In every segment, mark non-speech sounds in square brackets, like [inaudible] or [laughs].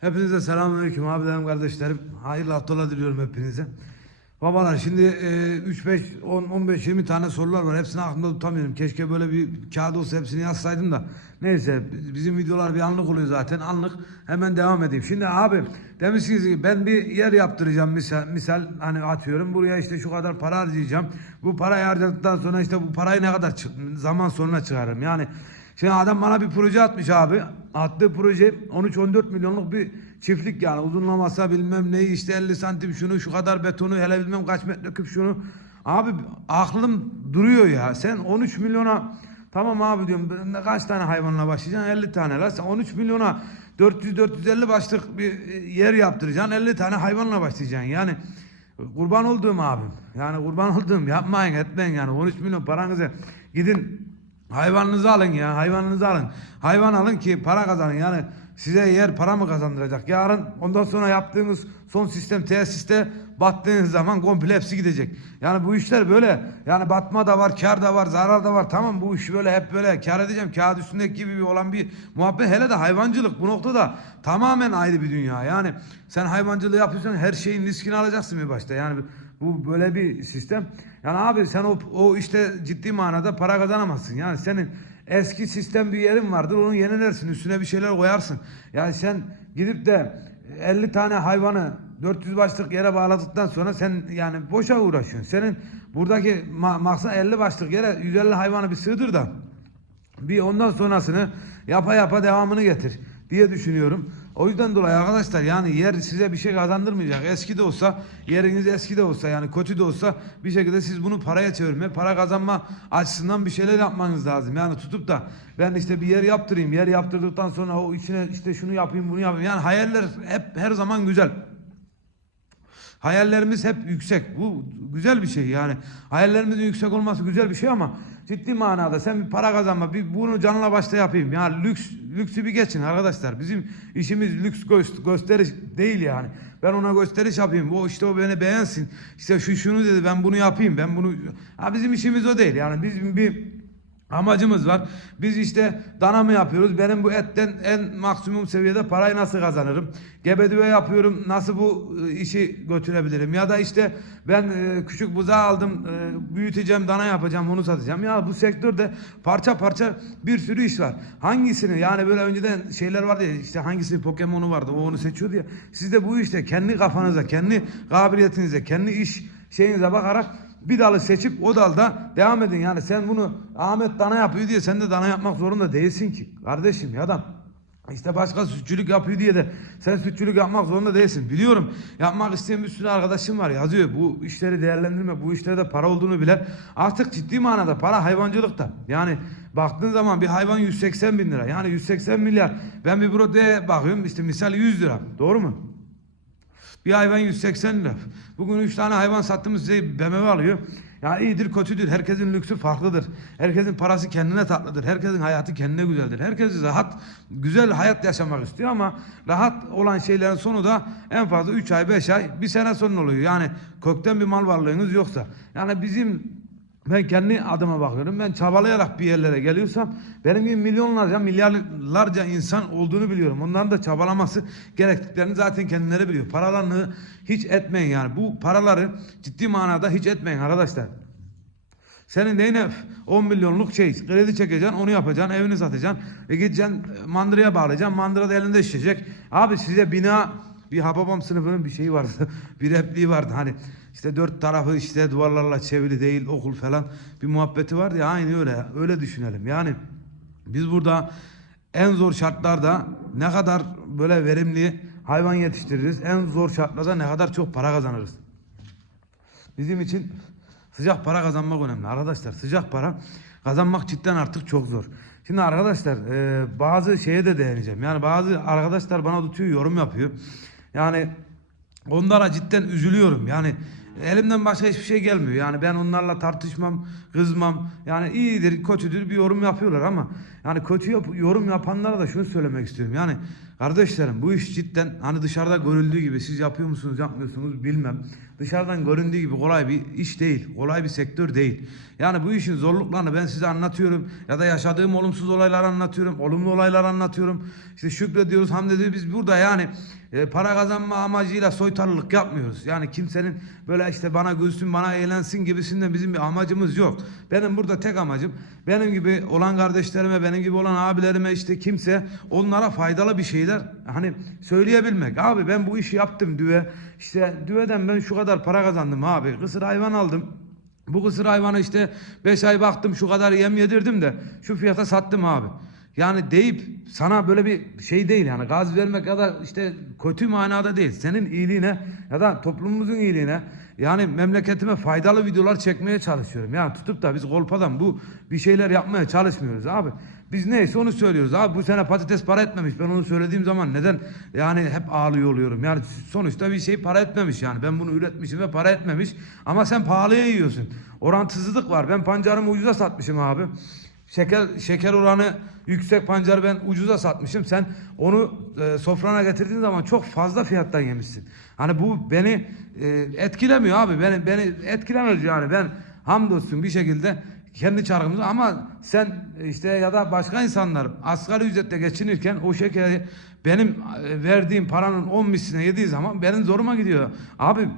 Hepinize selamünaleyküm abilerim kardeşlerim. Hayırlı haftalar diliyorum hepinize. Babalar şimdi e, 3 5 10 15 20 tane sorular var. Hepsini aklımda tutamıyorum. Keşke böyle bir kağıt olsa hepsini yazsaydım da. Neyse bizim videolar bir anlık oluyor zaten. Anlık hemen devam edeyim. Şimdi abi demişsiniz ki ben bir yer yaptıracağım misal, misal hani atıyorum. Buraya işte şu kadar para harcayacağım. Bu parayı harcadıktan sonra işte bu parayı ne kadar zaman sonra çıkarırım. Yani Şimdi adam bana bir proje atmış abi. Attığı proje 13-14 milyonluk bir çiftlik yani. Uzunlaması bilmem neyi işte 50 santim şunu şu kadar betonu hele bilmem kaç metreküp şunu. Abi aklım duruyor ya. Sen 13 milyona tamam abi diyorum kaç tane hayvanla başlayacaksın? 50 tane la. Sen 13 milyona 400-450 başlık bir yer yaptıracaksın. 50 tane hayvanla başlayacaksın. Yani kurban olduğum abim. Yani kurban olduğum yapmayın etmeyin yani. 13 milyon paranızı gidin Hayvanınızı alın ya hayvanınızı alın. Hayvan alın ki para kazanın yani size yer para mı kazandıracak? Yarın ondan sonra yaptığınız son sistem tesiste battığınız zaman komple hepsi gidecek. Yani bu işler böyle yani batma da var kar da var zarar da var tamam bu iş böyle hep böyle kar edeceğim kağıt üstündeki gibi olan bir muhabbet hele de hayvancılık bu noktada tamamen ayrı bir dünya. Yani sen hayvancılığı yapıyorsan her şeyin riskini alacaksın bir başta yani bu böyle bir sistem. Yani abi sen o, o işte ciddi manada para kazanamazsın. Yani senin eski sistem bir yerin vardır onu yenilersin üstüne bir şeyler koyarsın. Yani sen gidip de 50 tane hayvanı 400 başlık yere bağladıktan sonra sen yani boşa uğraşıyorsun. Senin buradaki ma maksat 50 başlık yere 150 hayvanı bir sığdır da bir ondan sonrasını yapa yapa devamını getir diye düşünüyorum. O yüzden dolayı arkadaşlar yani yer size bir şey kazandırmayacak. Eski de olsa yeriniz eski de olsa yani kötü de olsa bir şekilde siz bunu paraya çevirme, para kazanma açısından bir şeyler yapmanız lazım. Yani tutup da ben işte bir yer yaptırayım, yer yaptırdıktan sonra o içine işte şunu yapayım, bunu yapayım. Yani hayaller hep her zaman güzel. Hayallerimiz hep yüksek. Bu güzel bir şey yani. Hayallerimizin yüksek olması güzel bir şey ama ciddi manada sen bir para kazanma, bir bunu canla başla yapayım. Yani lüks lüksü bir geçin arkadaşlar. Bizim işimiz lüks gö- gösteriş değil yani. Ben ona gösteriş yapayım. O işte o beni beğensin. İşte şu şunu dedi ben bunu yapayım. Ben bunu ha bizim işimiz o değil. Yani bizim bir Amacımız var. Biz işte dana mı yapıyoruz? Benim bu etten en maksimum seviyede parayı nasıl kazanırım? Gebedüve yapıyorum. Nasıl bu e, işi götürebilirim? Ya da işte ben e, küçük buzağı aldım. e, büyüteceğim, dana yapacağım, onu satacağım. Ya bu sektörde parça parça bir sürü iş var. Hangisini yani böyle önceden şeyler vardı ya işte hangisinin Pokemon'u vardı o onu seçiyordu ya. Siz de bu işte kendi kafanıza, kendi kabiliyetinize, kendi iş şeyinize bakarak bir dalı seçip o dalda devam edin. Yani sen bunu Ahmet dana yapıyor diye sen de dana yapmak zorunda değilsin ki. Kardeşim ya adam. İşte başka sütçülük yapıyor diye de sen sütçülük yapmak zorunda değilsin. Biliyorum yapmak isteyen bir sürü arkadaşım var yazıyor. Bu işleri değerlendirme, bu işlerde para olduğunu bilen. Artık ciddi manada para hayvancılıkta. Yani baktığın zaman bir hayvan 180 bin lira. Yani 180 milyar. Ben bir brodeye bakıyorum işte misal 100 lira. Doğru mu? Bir hayvan 180 lira. Bugün 3 tane hayvan sattığımız size BMW alıyor. Ya iyidir kötüdür. Herkesin lüksü farklıdır. Herkesin parası kendine tatlıdır. Herkesin hayatı kendine güzeldir. Herkes rahat, güzel hayat yaşamak istiyor ama rahat olan şeylerin sonu da en fazla 3 ay, 5 ay, bir sene sonra oluyor. Yani kökten bir mal varlığınız yoksa. Yani bizim ben kendi adıma bakıyorum. Ben çabalayarak bir yerlere geliyorsam benim gibi milyonlarca, milyarlarca insan olduğunu biliyorum. Onların da çabalaması gerektiklerini zaten kendileri biliyor. Paralarını hiç etmeyin yani. Bu paraları ciddi manada hiç etmeyin arkadaşlar. Senin neyine 10 milyonluk şey kredi çekeceksin onu yapacaksın evini satacaksın e gideceksin e, mandıraya bağlayacaksın mandıra da elinde şişecek. Abi size bina bir Hababam sınıfının bir şeyi vardı [laughs] bir repliği vardı hani işte dört tarafı işte duvarlarla çevrili değil okul falan bir muhabbeti vardı ya aynı öyle öyle düşünelim yani biz burada en zor şartlarda ne kadar böyle verimli hayvan yetiştiririz en zor şartlarda ne kadar çok para kazanırız. Bizim için sıcak para kazanmak önemli arkadaşlar. Sıcak para kazanmak cidden artık çok zor. Şimdi arkadaşlar e, bazı şeye de değineceğim. Yani bazı arkadaşlar bana tutuyor yorum yapıyor. Yani onlara cidden üzülüyorum. Yani elimden başka hiçbir şey gelmiyor. Yani ben onlarla tartışmam, kızmam. Yani iyidir, kötüdür bir yorum yapıyorlar ama yani kötü yap- yorum yapanlara da şunu söylemek istiyorum. Yani kardeşlerim bu iş cidden hani dışarıda görüldüğü gibi siz yapıyor musunuz, yapmıyorsunuz bilmem. Dışarıdan göründüğü gibi kolay bir iş değil. Kolay bir sektör değil. Yani bu işin zorluklarını ben size anlatıyorum. Ya da yaşadığım olumsuz olayları anlatıyorum. Olumlu olayları anlatıyorum. İşte şükrediyoruz, hamd ediyoruz. Biz burada yani e, para kazanma amacıyla soytarılık yapmıyoruz. Yani kimsenin böyle işte bana gülsün, bana eğlensin gibisinden bizim bir amacımız yok. Benim burada tek amacım benim gibi olan kardeşlerime, benim gibi olan abilerime işte kimse onlara faydalı bir şeyler hani söyleyebilmek. Abi ben bu işi yaptım düve. İşte düveden ben şu kadar para kazandım abi. Kısır hayvan aldım. Bu kısır hayvanı işte 5 ay baktım şu kadar yem yedirdim de şu fiyata sattım abi. Yani deyip sana böyle bir şey değil yani gaz vermek ya da işte kötü manada değil. Senin iyiliğine ya da toplumumuzun iyiliğine yani memleketime faydalı videolar çekmeye çalışıyorum. Yani tutup da biz kolpadan bu bir şeyler yapmaya çalışmıyoruz abi. Biz neyse onu söylüyoruz. Abi bu sene patates para etmemiş. Ben onu söylediğim zaman neden yani hep ağlıyor oluyorum. Yani sonuçta bir şey para etmemiş yani. Ben bunu üretmişim ve para etmemiş. Ama sen pahalıya yiyorsun. Orantısızlık var. Ben pancarımı ucuza satmışım abi. Şeker şeker oranı yüksek pancarı ben ucuza satmışım. Sen onu e, sofrana getirdiğin zaman çok fazla fiyattan yemişsin. Hani bu beni e, etkilemiyor abi. Beni beni etkilemez yani. Ben hamdolsun bir şekilde kendi çarkımızı ama sen işte ya da başka insanlar asgari ücretle geçinirken o şekeri benim e, verdiğim paranın 10 misline yediği zaman benim zoruma gidiyor. Abi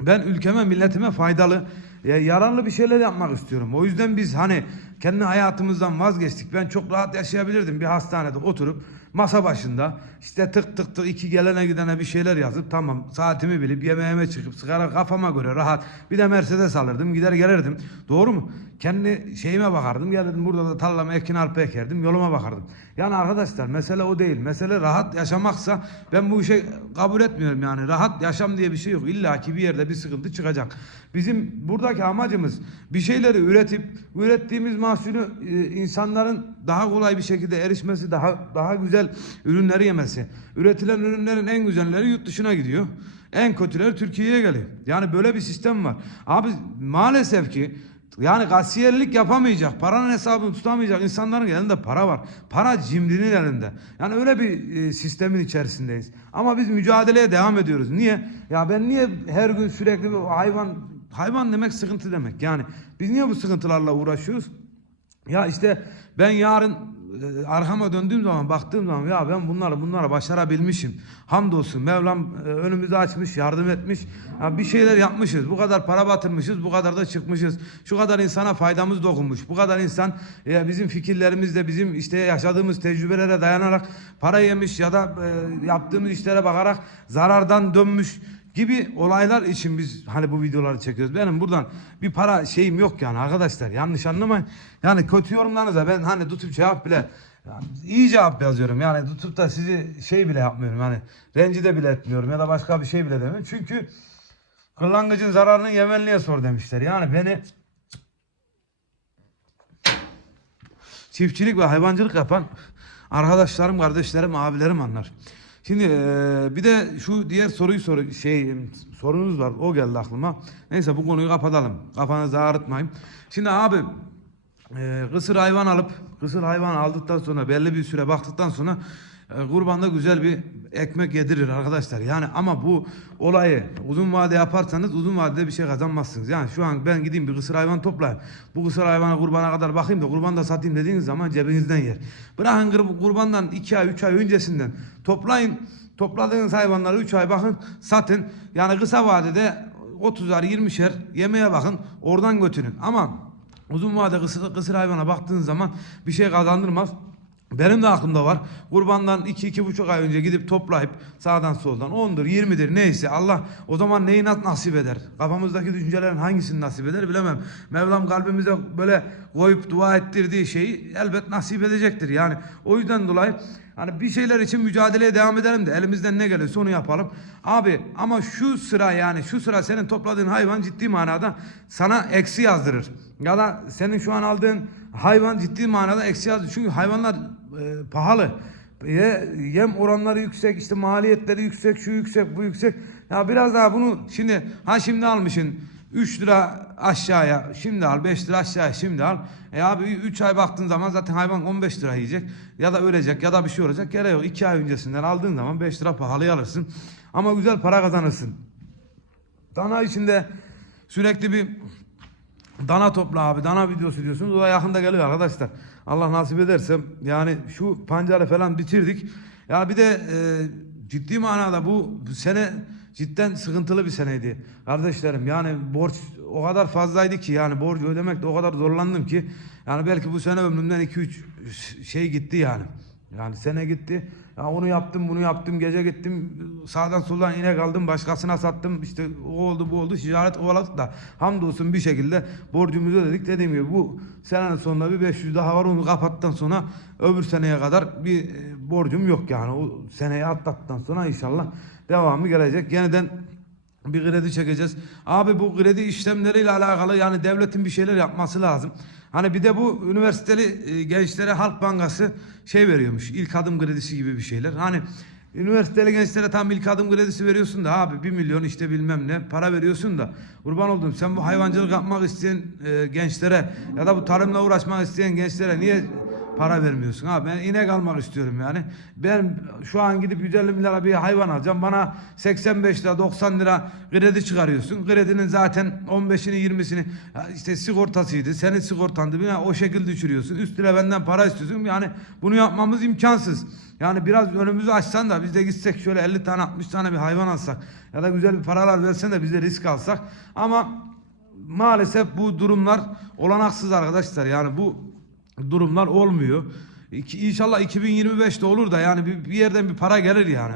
ben ülkeme milletime faydalı ya yararlı bir şeyler yapmak istiyorum. O yüzden biz hani kendi hayatımızdan vazgeçtik. Ben çok rahat yaşayabilirdim bir hastanede oturup masa başında işte tık tık tık iki gelene gidene bir şeyler yazıp tamam saatimi bilip yemeğime çıkıp sigara kafama göre rahat bir de Mercedes alırdım gider gelirdim. Doğru mu? Kendi şeyime bakardım gelirdim burada da tarlama ekin arpa ekerdim yoluma bakardım. Yani arkadaşlar mesele o değil. Mesele rahat yaşamaksa ben bu işe kabul etmiyorum yani. Rahat yaşam diye bir şey yok. İlla ki bir yerde bir sıkıntı çıkacak. Bizim buradaki amacımız bir şeyleri üretip ürettiğimiz mahsulü e, insanların daha kolay bir şekilde erişmesi, daha daha güzel ürünleri yemesi. Üretilen ürünlerin en güzelleri yurt dışına gidiyor. En kötüleri Türkiye'ye geliyor. Yani böyle bir sistem var. Abi maalesef ki yani kasiyerlik yapamayacak, paranın hesabını tutamayacak insanların elinde para var. Para cimrinin elinde. Yani öyle bir e, sistemin içerisindeyiz. Ama biz mücadeleye devam ediyoruz. Niye? Ya ben niye her gün sürekli bir hayvan hayvan demek sıkıntı demek. Yani biz niye bu sıkıntılarla uğraşıyoruz? Ya işte ben yarın arkama döndüğüm zaman baktığım zaman ya ben bunları bunlara başarabilmişim. Hamdolsun Mevlam e, önümüzü açmış, yardım etmiş. Ya bir şeyler yapmışız. Bu kadar para batırmışız, bu kadar da çıkmışız. Şu kadar insana faydamız dokunmuş. Bu kadar insan e, bizim fikirlerimizle, bizim işte yaşadığımız tecrübelere dayanarak para yemiş ya da e, yaptığımız işlere bakarak zarardan dönmüş gibi olaylar için biz hani bu videoları çekiyoruz. Benim buradan bir para şeyim yok yani arkadaşlar. Yanlış anlamayın. Yani kötü yorumlarınıza ben hani tutup cevap bile yani iyi cevap yazıyorum. Yani tutup da sizi şey bile yapmıyorum. Yani rencide bile etmiyorum ya da başka bir şey bile demiyorum. Çünkü kırlangıcın zararını Yemenli'ye sor demişler. Yani beni çiftçilik ve hayvancılık yapan arkadaşlarım, kardeşlerim, abilerim anlar. Şimdi eee, bir de şu diğer soruyu soru şey sorunuz var. O geldi aklıma. Neyse bu konuyu kapatalım. Kafanızı ağrıtmayın. Şimdi abi eee, kısır hayvan alıp kısır hayvan aldıktan sonra belli bir süre baktıktan sonra e, kurbanda güzel bir ekmek yedirir arkadaşlar. Yani ama bu olayı uzun vade yaparsanız uzun vadede bir şey kazanmazsınız. Yani şu an ben gideyim bir kısır hayvan toplayayım. Bu kısır hayvana kurbana kadar bakayım da kurban da satayım dediğiniz zaman cebinizden yer. Bırakın kur- kurbandan 2 ay 3 ay öncesinden toplayın. Topladığınız hayvanları 3 ay bakın satın. Yani kısa vadede 30'ar 20'şer yemeğe bakın oradan götürün. Ama uzun vade kısır, kısır hayvana baktığınız zaman bir şey kazandırmaz. Benim de aklımda var. Kurbandan 2-2,5 ay önce gidip toplayıp sağdan soldan 10'dur 20'dir neyse Allah o zaman neyi na- nasip eder? Kafamızdaki düşüncelerin hangisini nasip eder bilemem. Mevlam kalbimize böyle koyup dua ettirdiği şeyi elbet nasip edecektir. Yani o yüzden dolayı hani bir şeyler için mücadeleye devam edelim de elimizden ne geliyorsa onu yapalım. Abi ama şu sıra yani şu sıra senin topladığın hayvan ciddi manada sana eksi yazdırır. Ya da senin şu an aldığın hayvan ciddi manada eksi yazdırır. Çünkü hayvanlar e, pahalı. Ye- yem oranları yüksek, işte maliyetleri yüksek, şu yüksek, bu yüksek. Ya biraz daha bunu şimdi ha şimdi almışsın 3 lira aşağıya şimdi al 5 lira aşağıya şimdi al. E abi 3 ay baktığın zaman zaten hayvan 15 lira yiyecek ya da ölecek ya da bir şey olacak gerek yok. 2 ay öncesinden aldığın zaman 5 lira pahalıya alırsın ama güzel para kazanırsın. Dana içinde sürekli bir dana topla abi dana videosu diyorsunuz o da yakında geliyor arkadaşlar. Allah nasip ederse yani şu pancarı falan bitirdik. Ya bir de e, ciddi manada bu sene cidden sıkıntılı bir seneydi kardeşlerim. Yani borç o kadar fazlaydı ki yani borç ödemekte o kadar zorlandım ki yani belki bu sene ömrümden 2-3 şey gitti yani. Yani sene gitti. Ya onu yaptım, bunu yaptım, gece gittim, sağdan soldan inek aldım, başkasına sattım. İşte o oldu, bu oldu. Ticaret kovaladık da hamdolsun bir şekilde borcumuzu ödedik. Dediğim gibi bu senenin sonunda bir 500 daha var. Onu kapattıktan sonra öbür seneye kadar bir e, borcum yok yani. O seneyi atlattıktan sonra inşallah devamı gelecek. Yeniden bir kredi çekeceğiz. Abi bu kredi işlemleriyle alakalı yani devletin bir şeyler yapması lazım. Hani bir de bu üniversiteli e, gençlere Halk Bankası şey veriyormuş. İlk adım kredisi gibi bir şeyler. Hani üniversiteli gençlere tam ilk adım kredisi veriyorsun da abi 1 milyon işte bilmem ne para veriyorsun da kurban oldum sen bu hayvancılık yapmak isteyen e, gençlere ya da bu tarımla uğraşmak isteyen gençlere niye para vermiyorsun abi. Ben inek almak istiyorum yani. Ben şu an gidip 150 milyara bir hayvan alacağım. Bana 85 lira 90 lira kredi çıkarıyorsun. Kredinin zaten 15'ini 20'sini ya işte sigortasıydı. Senin sigortandı. Bir o şekilde düşürüyorsun. Üstüne benden para istiyorsun. Yani bunu yapmamız imkansız. Yani biraz önümüzü açsan da biz de gitsek şöyle 50 tane 60 tane bir hayvan alsak ya da güzel bir paralar versen de biz de risk alsak. Ama maalesef bu durumlar olanaksız arkadaşlar. Yani bu durumlar olmuyor. İnşallah 2025'te olur da yani bir, yerden bir para gelir yani.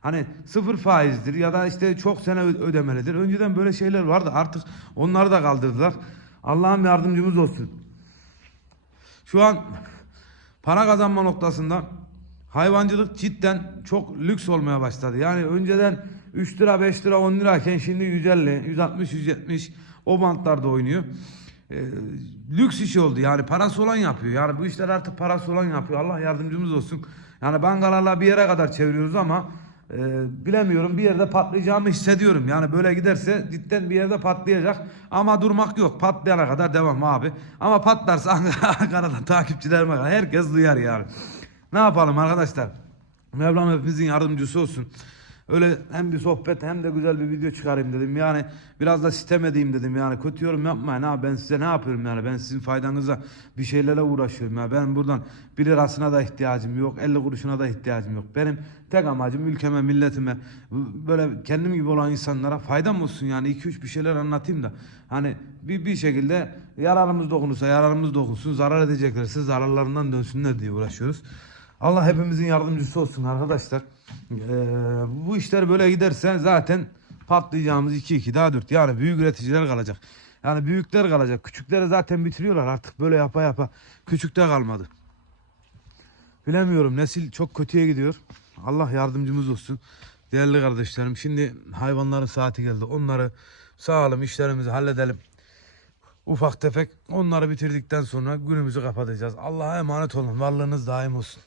Hani sıfır faizdir ya da işte çok sene ödemelidir. Önceden böyle şeyler vardı artık onları da kaldırdılar. Allah'ım yardımcımız olsun. Şu an para kazanma noktasında hayvancılık cidden çok lüks olmaya başladı. Yani önceden 3 lira 5 lira 10 lirayken şimdi 150, 160, 170 o bantlarda oynuyor. Ee, lüks iş oldu yani parası olan yapıyor. Yani bu işler artık parası olan yapıyor. Allah yardımcımız olsun. Yani bankalarla bir yere kadar çeviriyoruz ama e, bilemiyorum bir yerde patlayacağımı hissediyorum. Yani böyle giderse cidden bir yerde patlayacak. Ama durmak yok. Patlayana kadar devam abi. Ama patlarsa [laughs] Ankara'da takipçilerime kadar herkes duyar yani. Ne yapalım arkadaşlar? Mevlam hepimizin yardımcısı olsun. Öyle hem bir sohbet hem de güzel bir video çıkarayım dedim. Yani biraz da sitem edeyim dedim. Yani kötü yorum yapmayın ha. Ben size ne yapıyorum yani? Ben sizin faydanıza bir şeylerle uğraşıyorum ya. Ben buradan bir lirasına da ihtiyacım yok. 50 kuruşuna da ihtiyacım yok. Benim tek amacım ülkeme, milletime böyle kendim gibi olan insanlara faydam olsun yani. 2-3 bir şeyler anlatayım da. Hani bir, bir şekilde yararımız dokunursa yararımız dokunsun. Zarar edeceklerse zararlarından dönsünler diye uğraşıyoruz. Allah hepimizin yardımcısı olsun arkadaşlar. Ee, bu işler böyle giderse zaten patlayacağımız 2-2 daha 4. Yani büyük üreticiler kalacak. Yani büyükler kalacak. Küçükleri zaten bitiriyorlar artık böyle yapa yapa. Küçükte kalmadı. Bilemiyorum nesil çok kötüye gidiyor. Allah yardımcımız olsun. Değerli kardeşlerim şimdi hayvanların saati geldi. Onları sağalım işlerimizi halledelim. Ufak tefek onları bitirdikten sonra günümüzü kapatacağız. Allah'a emanet olun. Varlığınız daim olsun.